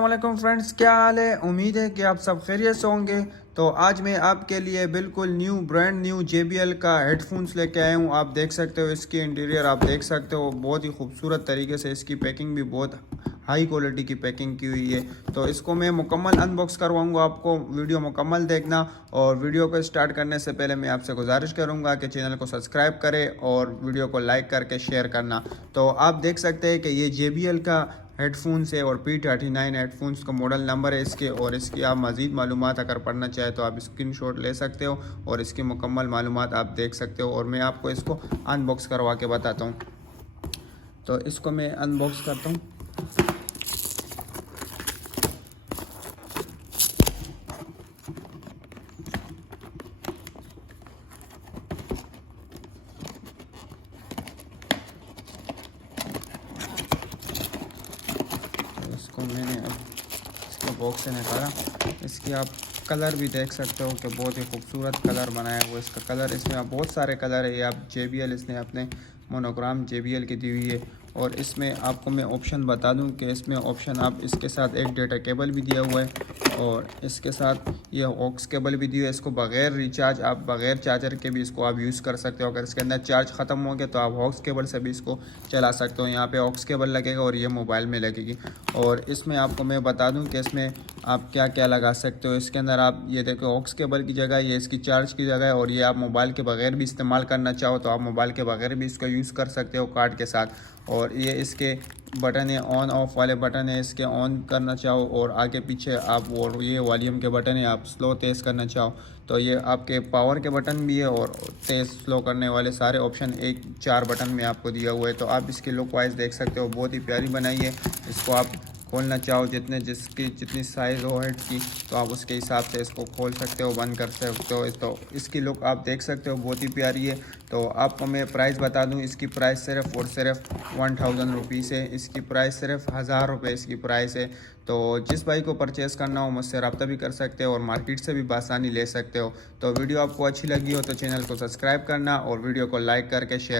वालेकुम फ्रेंड्स, क्या हाल है। उम्मीद है कि आप सब खैरियत से होंगे। तो आज मैं आपके लिए बिल्कुल ब्रांड न्यू JBL का हेडफोन्स लेके आया हूँ। आप देख सकते हो इसकी इंटीरियर, आप देख सकते हो बहुत ही खूबसूरत तरीके से इसकी पैकिंग भी बहुत हाई क्वालिटी की पैकिंग की हुई है। तो इसको मैं मुकम्मल अनबॉक्स करवाऊंगा, आपको वीडियो मुकम्मल देखना। और वीडियो को स्टार्ट करने से पहले मैं आपसे गुजारिश करूंगा कि चैनल को सब्सक्राइब करें और वीडियो को लाइक करके शेयर करना। तो आप देख सकते हैं कि ये JBL का हेडफोन्स है और P39 हेडफोन्स का मॉडल नंबर है इसके। और इसकी आप मज़ीद मालूमात अगर पढ़ना चाहें तो आप स्क्रीनशॉट ले सकते हो और इसकी मुकम्मल मालूमात आप देख सकते हो। और मैं आपको इसको अनबॉक्स करवा के बताता हूँ। तो इसको मैं अनबॉक्स करता हूँ। तो इसको मैंने अब इसको बॉक्स से निकाला। इसकी आप कलर भी देख सकते हो कि बहुत ही खूबसूरत कलर बनाया हुआ इसका कलर। इसमें आप बहुत सारे कलर है। ये आप JBL इसने अपने मोनोग्राम JBL की दी हुई है। और इसमें आपको मैं ऑप्शन बता दूं कि इसमें ऑप्शन आप इसके साथ एक डेटा केबल भी दिया हुआ है और इसके साथ ये ऑक्स केबल भी दी हुई है। इसको बग़ैर रिचार्ज आप बग़ैर चार्जर के भी इसको आप यूज़ कर सकते हो। अगर इसके अंदर चार्ज ख़त्म हो गया तो आप ऑक्स केबल से भी इसको चला सकते हो। यहाँ पे ऑक्स केबल लगेगा और ये मोबाइल में लगेगी। और इसमें आपको मैं बता दूं कि इसमें आप क्या क्या लगा सकते हो। इसके अंदर आप ये देखो ऑक्स केबल की जगह ये इसकी चार्ज की जगह है। और ये आप मोबाइल के बगैर भी इस्तेमाल करना चाहो तो आप मोबाइल के बगैर भी इसका यूज़ कर सकते हो कार्ड के साथ। और ये इसके बटन है, ऑन ऑफ वाले बटन है। इसके ऑन करना चाहो और आगे पीछे आप, और ये वॉल्यूम के बटन है, आप स्लो तेज़ करना चाहो तो ये आपके पावर के बटन भी है। और तेज़ स्लो करने वाले सारे ऑप्शन एक 4 बटन में आपको दिया हुआ है। तो आप इसकी लुक वाइज देख सकते हो, बहुत ही प्यारी बनाई है। इसको आप खोलना चाहो जितनी साइज़ हो हेड की तो आप उसके हिसाब से इसको खोल सकते हो, बंद कर सकते हो। तो इसकी लुक आप देख सकते हो, बहुत ही प्यारी है। तो आपको मैं प्राइस बता दूं, इसकी प्राइस सिर्फ और सिर्फ 1000 रुपीज़ है। इसकी प्राइस सिर्फ 1000 रुपये इसकी प्राइस है। तो जिस भाई को परचेज़ करना हो मुझसे रब्ता भी कर सकते हो और मार्केट से भी आसानी ले सकते हो। तो वीडियो आपको अच्छी लगी हो तो चैनल को सब्सक्राइब करना और वीडियो को लाइक करके शेयर